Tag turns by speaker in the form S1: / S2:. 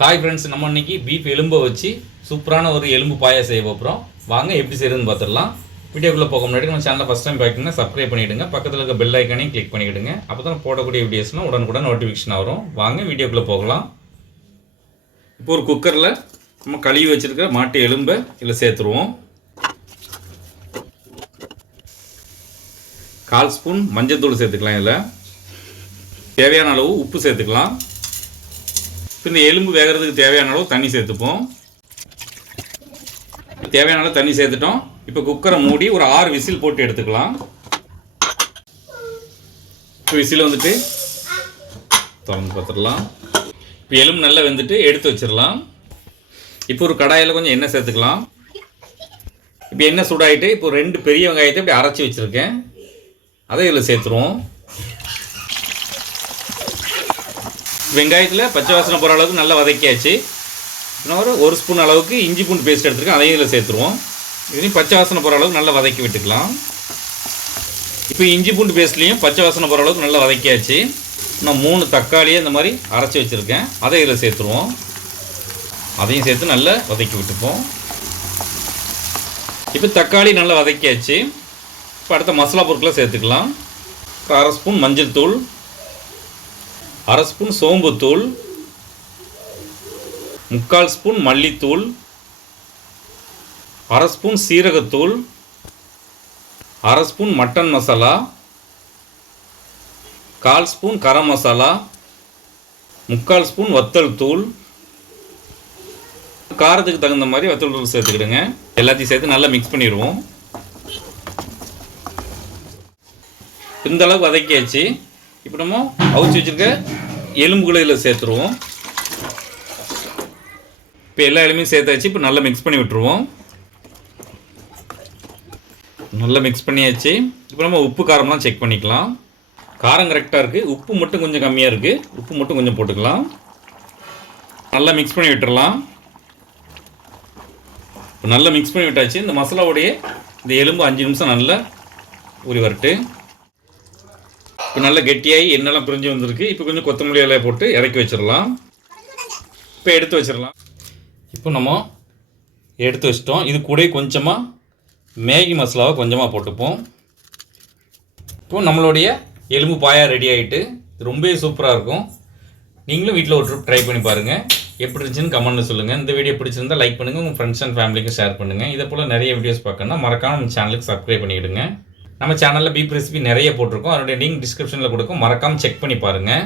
S1: Hi friends நம்ம இன்னைக்கு beef எலும்பை வச்சு சூப்பரான ஒரு எலும்பு பாயா செய்ய போகிறோம் வாங்க எப்படி செய்யறதுன்னு பார்த்துடலாம். வீடியோக்குள்ளே போக முன்னாடி நம்ம சேனலை ஃபஸ்ட் டைம் பார்க்குங்க சப்ஸ்கிரைப் பண்ணிவிடுங்க பக்கத்தில் இருக்க பெல் ஐக்கானையும் கிளிக் பண்ணிவிடுங்க அப்போ தான் போடக்கூடிய வீடியோஸ்னால் உடனுக்குடன் நோட்டிஃபிகேஷன் வரும். வாங்க வீடியோக்குள்ளே போகலாம். இப்போ ஒரு குக்கரில் நம்ம கழுவி வச்சுருக்கிற மாட்டு எலும்பை இதில் சேர்த்துருவோம். கால் ஸ்பூன் மஞ்சள் சேர்த்துக்கலாம் இதில். தேவையான அளவு உப்பு சேர்த்துக்கலாம். இந்த எலும்பு வேகிறதுக்கு தேவையான அளவு தண்ணி சேர்த்துப்போம். தேவையான அளவு தண்ணி சேர்த்துட்டோம். இப்போ குக்கரை மூடி ஒரு ஆறு விசில் போட்டு எடுத்துக்கலாம். இப்போ விசில் வந்துட்டு திறந்து பார்த்துடலாம். இப்போ எலும்பு நல்லா வெந்துட்டு எடுத்து வச்சிடலாம். இப்போ ஒரு கடாயில் கொஞ்சம் எண்ணெய் சேர்த்துக்கலாம். இப்போ எண்ணெய் சூடாயிட்டு இப்போ ரெண்டு பெரிய வெங்காயத்தை இப்படி அரைச்சி வச்சுருக்கேன். அதை இதில் சேர்த்துருவோம். வெங்காயத்தில் பச்சை வாசனை போகிற அளவுக்கு நல்லா வதக்கியாச்சு. இன்னொரு ஒரு ஒரு ஸ்பூன் அளவுக்கு இஞ்சி பூண்டு பேஸ்ட் எடுத்துருக்கேன். அதையும் இதில் சேர்த்துருவோம். இதையும் பச்சை வாசனை போகிற அளவுக்கு நல்லா வதக்கி விட்டுக்கலாம். இப்போ இஞ்சி பூண்டு பேஸ்ட்லேயும் பச்சை வாசனை போகிற அளவுக்கு நல்லா வதக்கியாச்சு. நான் மூணு தக்காளியை இந்த மாதிரி அரைச்சி வச்சுருக்கேன். அதை இதில் சேர்த்துருவோம். அதையும் சேர்த்து நல்லா வதக்கி விட்டுப்போம். இப்போ தக்காளி நல்லா வதக்கியாச்சு. இப்போ அடுத்த மசாலா பொருட்களை சேர்த்துக்கலாம். அரை ஸ்பூன் மஞ்சள் தூள். அரை ஸ்பூன் சோம்புத்தூள் முக்கால் ஸ்பூன் மல்லித்தூள் அரை ஸ்பூன் சீரகத்தூள் அரை ஸ்பூன் மட்டன் மசாலா கால் ஸ்பூன் கரம் மசாலா முக்கால் ஸ்பூன் வத்தல் தூள். காரத்துக்கு தகுந்த மாதிரி வத்தல் தூள் சேர்த்துக்கிடுங்க. எல்லாத்தையும் சேர்த்து நல்லா மிக்ஸ் பண்ணிடுவோம். இந்தளவுக்கு வதக்கியாச்சு. இப்போ நம்ம அவிச்சு வச்சுருக்க எலும்புகளை இதில் சேர்த்துருவோம். இப்போ எல்லா எலும்பையும் சேர்த்தாச்சு. இப்போ நல்லா மிக்ஸ் பண்ணி விட்டுருவோம். நல்லா மிக்ஸ் பண்ணியாச்சு. இப்போ நம்ம உப்பு காரம்லாம் செக் பண்ணிக்கலாம். காரம் கரெக்டாக இருக்குது உப்பு மட்டும் கொஞ்சம் கம்மியாக இருக்குது உப்பு மட்டும் கொஞ்சம் போட்டுக்கலாம். நல்லா மிக்ஸ் பண்ணி விட்டுடலாம் இப்போ நல்லா மிக்ஸ் பண்ணி விட்டாச்சு. இந்த மசாலாவுடைய இந்த எலும்பு அஞ்சு நிமிஷம் நல்லா உரி வரட்டு. இப்போ நல்லா கெட்டியாகி என்னெல்லாம் பிரிஞ்சு வந்திருக்கு. இப்போ கொஞ்சம் கொத்தமல்லி இலையை போட்டு இறக்கி வச்சிடலாம். இப்போ எடுத்து வச்சிடலாம். இப்போ நம்ம எடுத்து வச்சிட்டோம். இது கூட கொஞ்சமாக மேகி மசாலாவை கொஞ்சமாக போட்டுப்போம். இப்போ நம்மளுடைய எலும்பு பாயா ரெடி ஆகிட்டு ரொம்பவே சூப்பராக இருக்கும். நீங்களும் வீட்டில் ஒரு ட்ரிப் ட்ரை பண்ணி பாருங்கள் எப்படி இருந்துச்சுன்னு கமெண்ட்டில் சொல்லுங்கள் இந்த வீடியோ பிடிச்சிருந்தால் லைக் பண்ணுங்கள் உங்கள் ஃப்ரெண்ட்ஸ் அண்ட் ஃபேமிலிக்கு ஷேர் பண்ணுங்கள் இதே போல் நிறைய வீடியோஸ் பார்க்கணுன்னா மறக்காம நம்ம சேனலுக்கு சப்ஸ்கிரைப் பண்ணிவிடுங்க நம்ம சேனலில் பீப் ரெசிபி நிறைய போட்டிருக்கோம். அதனுடைய லிங்க் டிஸ்கிரிப்ஷனில் கொடுக்கும். மறக்காமல் செக் பண்ணி பாருங்கள்